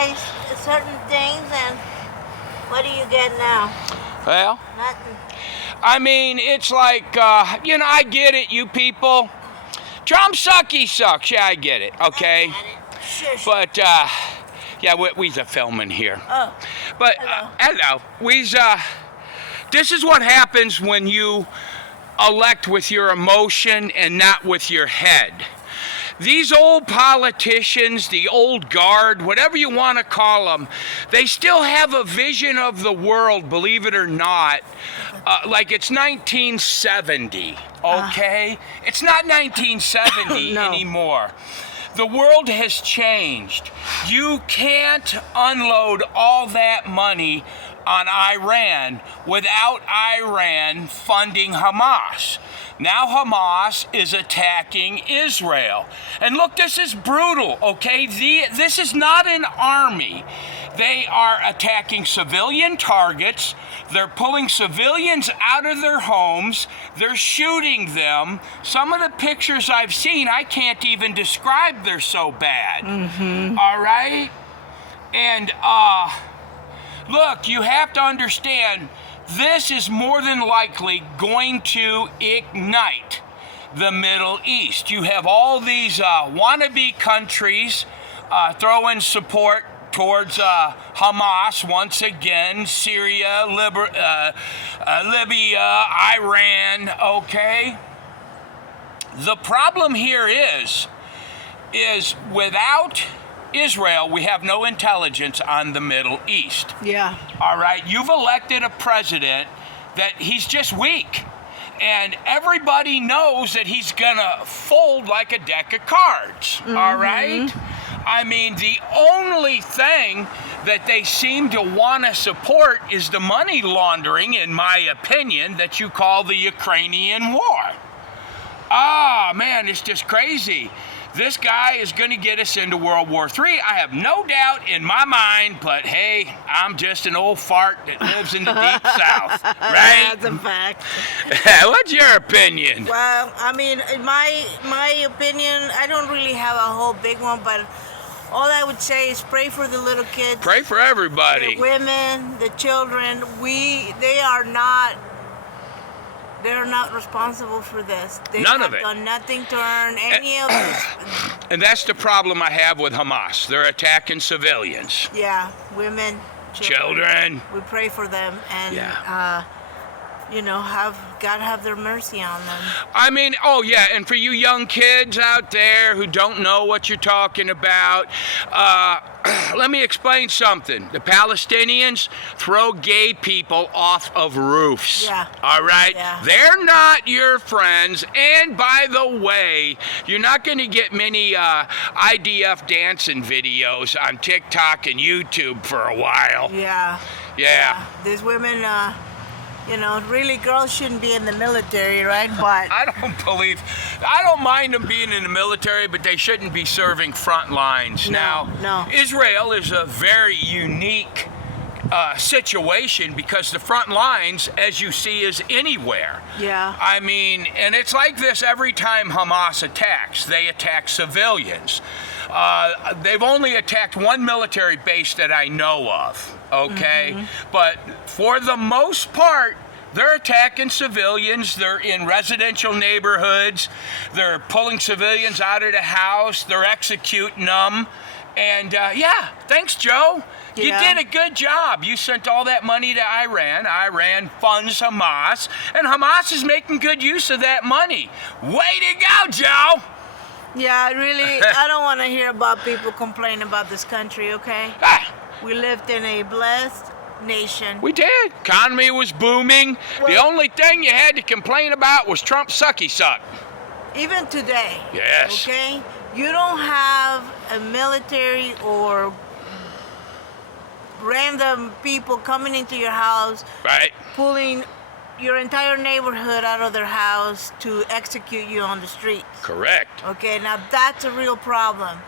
buy certain things, and what do you get now? Well, Nothing. I mean, it's like, I get it, you people. Trump sucky sucks. Yeah, I get it, okay? I got it. Shush. But, yeah, we's a filming here. Oh. But, Hello. hello. This is what happens when you elect with your emotion and not with your head. These old politicians, the old guard, whatever you want to call them, they still have a vision of the world, believe it or not, like it's 1970, okay? It's not 1970 No. anymore. The world has changed. You can't unload all that money on Iran without Iran funding Hamas. Now Hamas is attacking Israel. And look, this is brutal, okay? This is not an army. They are attacking civilian targets. They're pulling civilians out of their homes. They're shooting them. Some of the pictures I've seen, I can't even describe. They're so bad. Mm-hmm. All right? And, look, you have to understand, this is more than likely going to ignite the Middle East. You have all these wannabe countries throwing support towards Hamas once again, Syria, Libya, Iran, okay? The problem here is without Israel, we have no intelligence on the Middle East. Yeah. All right, you've elected a president that he's just weak. And everybody knows that he's gonna fold like a deck of cards, all right? I mean, the only thing that they seem to want to support is the money laundering, in my opinion, that you call the Ukrainian war. Ah, man, it's just crazy. This guy is going to get us into World War III. I have no doubt in my mind, but hey, I'm just an old fart that lives in the deep south, right? That's a fact. What's your opinion? Well, I mean, in my opinion, I don't really have a whole big one, but all I would say is pray for the little kids. Pray for everybody. The women, the children. They're not responsible for this. They None have of it. done nothing to earn any of this. And that's the problem I have with Hamas. They're attacking civilians. Yeah, women, Children. We pray for them, and Yeah. have God have their mercy on them. I mean, oh yeah, and for you young kids out there who don't know what you're talking about, let me explain something. The Palestinians throw gay people off of roofs. Yeah. All right? Yeah. They're not your friends. And by the way, you're not going to get many IDF dancing videos on TikTok and YouTube for a while. Yeah. Yeah. These women, really girls shouldn't be in the military, right? But I don't mind them being in the military, but they shouldn't be serving front lines. No. Israel is a very unique situation because the front lines, as you see, is anywhere. Yeah. I mean, and it's like this every time Hamas attacks. They attack civilians. They've only attacked one military base that I know of, okay? But for the most part, they're attacking civilians. They're in residential neighborhoods. They're pulling civilians out of the house. They're executing them. And thanks, Joe. You Yeah. did a good job. You sent all that money to Iran. Iran funds Hamas. And Hamas is making good use of that money. Way to go, Joe. yeah, I don't want to hear about people complaining about this country, okay? We lived in a blessed nation. We did. Economy was booming. The Well- only thing you had to complain about was Trump sucky suck. Even today. Yes. Okay? You don't have a military or random people coming into your house, Right? pulling your entire neighborhood out of their house to execute you on the street. Correct. Okay, now that's a real problem.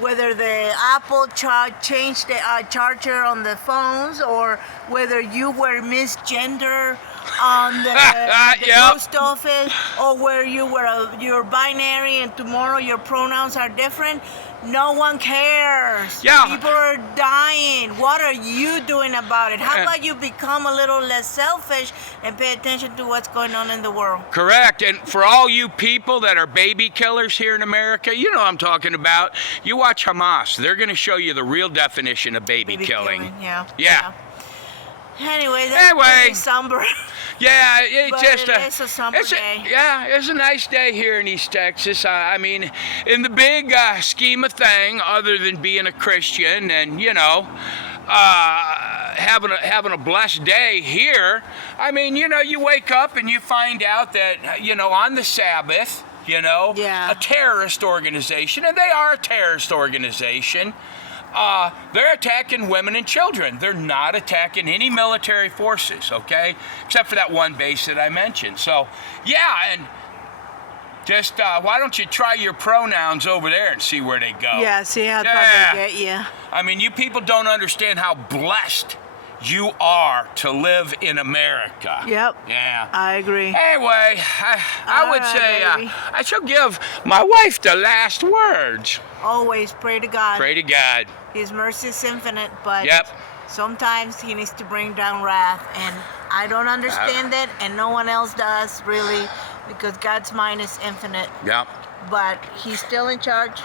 Whether the Apple changed the charger on the phones, or whether you were misgender on the Yep. post office, or where you're binary and tomorrow your pronouns are different. No one cares. Yeah. People are dying. What are you doing about it? How Yeah. about you become a little less selfish and pay attention to what's going on in the world? Correct. And for all you people that are baby killers here in America, you know what I'm talking about. You watch Hamas. They're going to show you the real definition of baby killing. Yeah. Yeah. Anyway, that's Anyway. pretty somber. Yeah, it's But just it is a somber day. Yeah, it's a nice day here in East Texas. I mean, in the big scheme of thing, other than being a Christian and having a blessed day here. I mean, you wake up and you find out that on the Sabbath, Yeah. a terrorist organization, and they are a terrorist organization. They're attacking women and children. They're not attacking any military forces, okay? Except for that one base that I mentioned. So, yeah, and just why don't you try your pronouns over there and see where they go? Yeah, see how Yeah. they get you. I mean, you people don't understand how blessed you are to live in America. Yep. Yeah. I agree. Anyway, I would Alright, say baby. I shall give my wife the last words. Always pray to God. Pray to God. His mercy is infinite, but Yep. sometimes he needs to bring down wrath, and I don't understand it, and no one else does, really, because God's mind is infinite, Yep. but he's still in charge.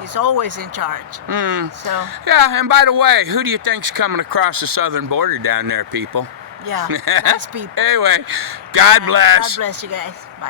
He's always in charge. So, Yeah, and by the way, who do you think's coming across the southern border down there, people? yeah, nice people. Anyway, God bless. God bless you guys. Bye.